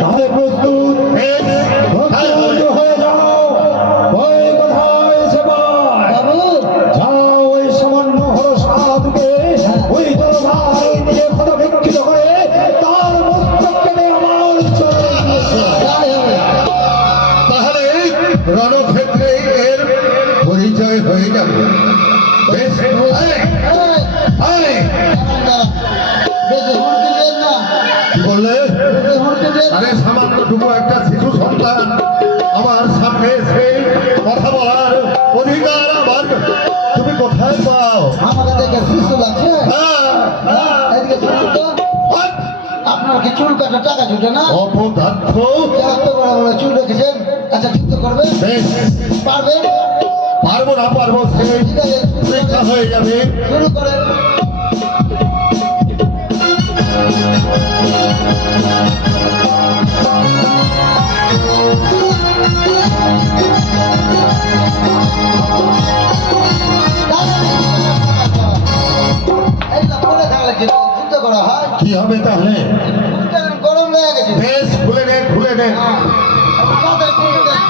তাহলে প্রস্তুত হয়ে যাও। ওই কোথায় এসে বাবু যাও ওই সামান্য হলো সাধুকে ওই দরবারে নিয়ে ক্ষত বিক্ষিত করে তার মস্তক কেটে আমার চলে গিয়েছে। তাই হবে। তাহলে রণক্ষেত্রে এর পরিচয় হয়ে যাবে। বেশ, আয়, আয়। বেশি হুড়কে দেন না, কি বললে? বেশি হুড়কে দেন না। আরে সামান্যটুকু একটা শিশু সন্তান আমার সামনে এসে কথা বলার অধিকার আমার তুমি কোথায় পাও? আমাকে দেখে সুস্থ লাগছে। হ্যাঁ, হ্যাঁ। এদিকে শুনুন তো, হাট! আপনার কি চুল কাটার টাকা ছুটে না? অপদার্থ। এত বড় বড় চুল রেখেছেন। আচ্ছা যুদ্ধ করবে বেশ, পারবেন? পারবো না পারবো সেই ঠিক আছে পরীক্ষা হয়ে যাবে। শুরু করেন। এইটা পরে থাকলে কি যুদ্ধ করা হয়? কি হবে তাহলে? গরম লেগে গেছে। বেশ, খুলে নে খুলে নে। তাড়াতাড়ি খুলে দেন।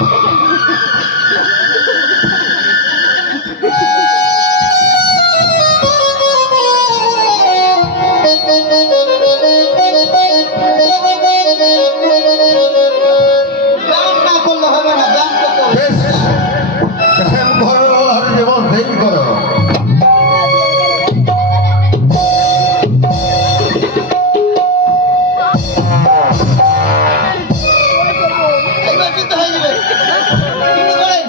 ব্যায়াম না করলে হবে না, ব্যায়াম করতে হবে। বেশ, ধ্যান করো আর যেমন ধ্যান করো। এবার যুদ্ধ হয়ে যাবে। যুদ্ধ করেন।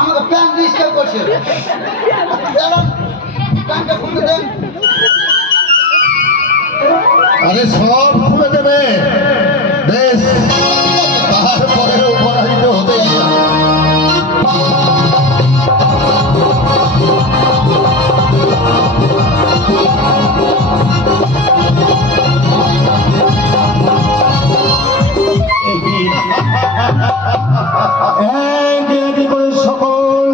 আমাকে প্যান ডিস্টার্ব করছে। দাঁড়ান, প্যানটা খুলতে দেন। আরে সব খুলে দেবে। বেশ, তারপরে পরাজিত হতে একে একে করে সকল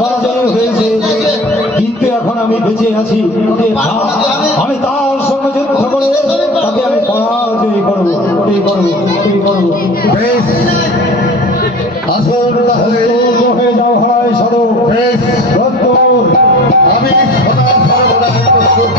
পরাজয় হয়েছে, কিন্তু এখন আমি বেঁচে আছি। আমি তার সঙ্গে যুদ্ধ করে তাকে আমি পরাজয় করবো, করবো। বেশ, আসুন তাহলে। হয়ে যাও হয় সাধু। বেশ, প্রস্তুত। আমি সদা সর্বদা প্রস্তুত।